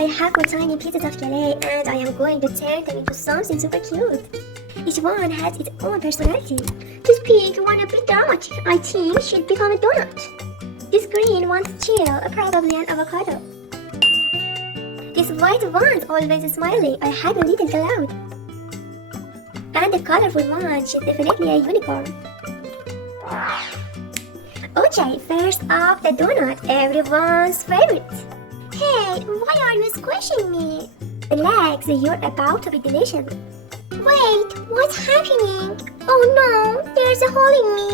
I have 4 tiny pieces of clay and I am going to turn them into something super cute. Each one has its own personality. Just pick one a bit dramatic. I think she'll become a donut. This green one's chill, probably an avocado. This white one's always smiling. I have a little cloud. And the colorful one, she's definitely a unicorn. Okay, first up the donut, everyone's favorite. Hey, why are you squishing me? Relax, you're about to be delicious. Wait, what's happening? Oh no, there's a hole in me.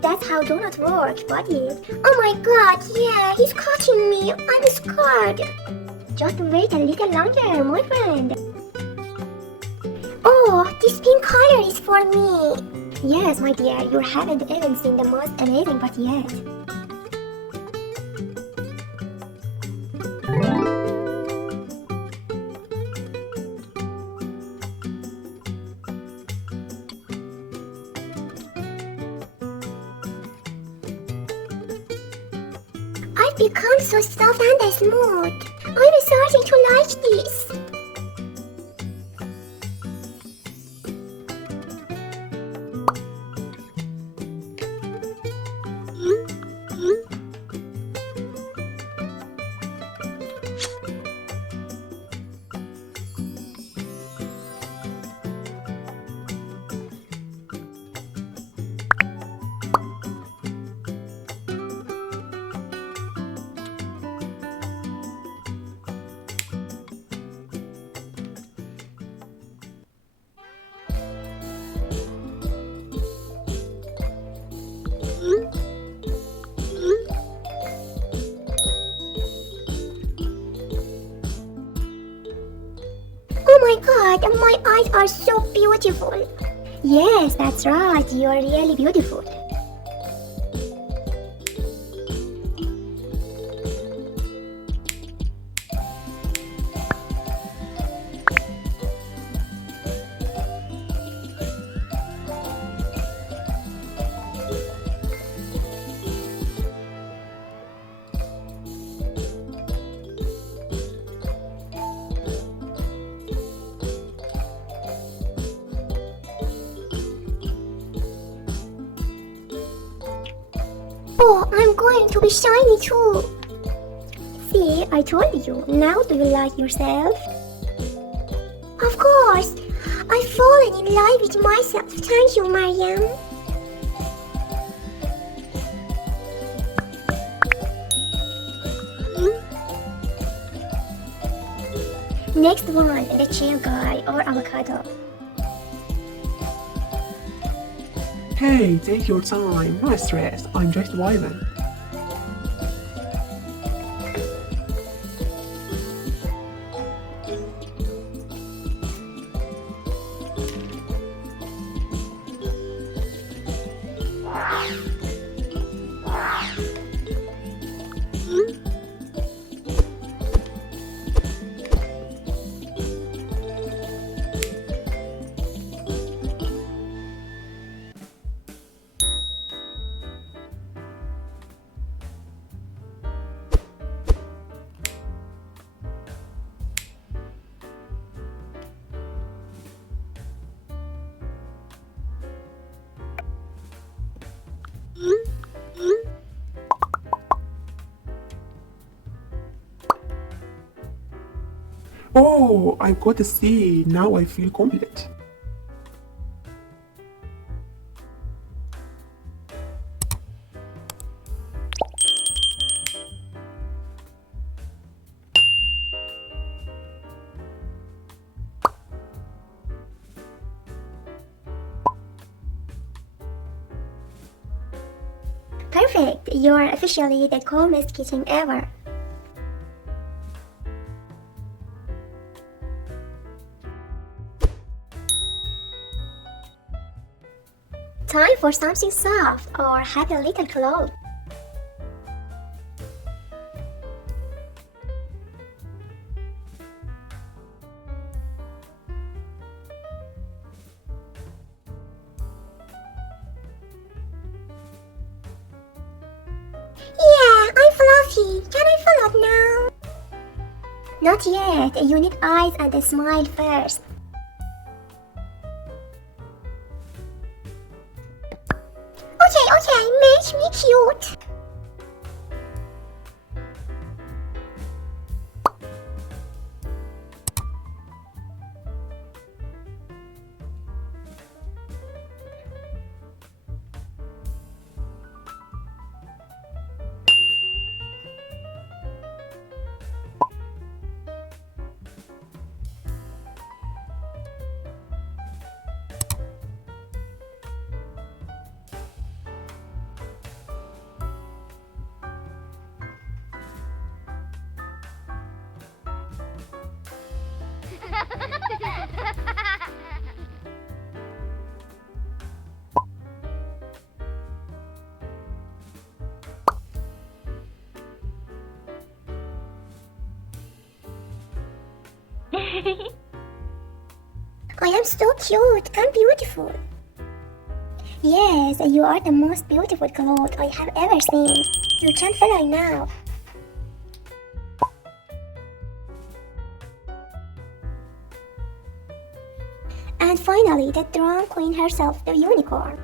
That's how donuts work, buddy. Oh my god, yeah, he's cutting me. I'm scared. Just wait a little longer, my friend. Oh, this pink color is for me. Yes, my dear, you haven't even seen the most amazing part yet. I've become so soft and smooth. I'm starting to like this. Oh my god, my eyes are so beautiful. Yes, that's right, you are really beautiful. Oh, I'm going to be shiny too. See, I told you. Now do you like yourself? Of course. I've fallen in love with myself. Thank you, Mariam. Next one, the chill guy or avocado. Hey, take your time, no stress, I'm just vibing. Oh, I got to see, now I feel complete. Perfect, you're officially the calmest kitchen ever. Time for something soft or have a little cloud. Yeah, I'm fluffy. Can I fill up now? Not yet. You need eyes and a smile first. Okay, make me cute. I am so cute and beautiful. Yes, you are the most beautiful cloth I have ever seen. You can fly now. And finally, the drone queen herself, the unicorn.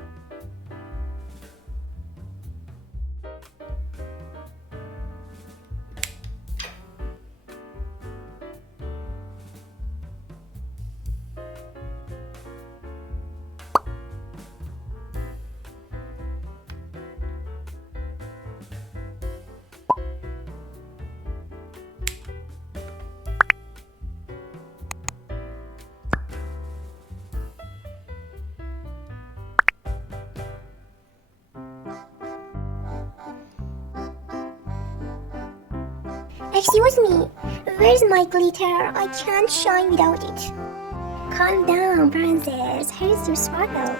Excuse me, where's my glitter? I can't shine without it. Calm down, princess. Here's your sparkle.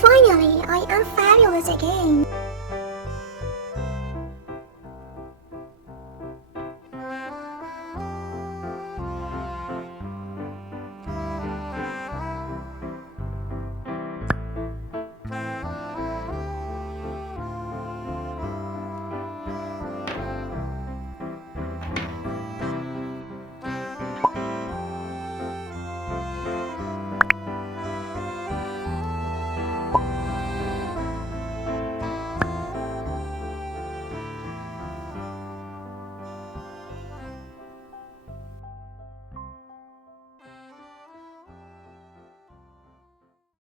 Finally, I am fabulous again.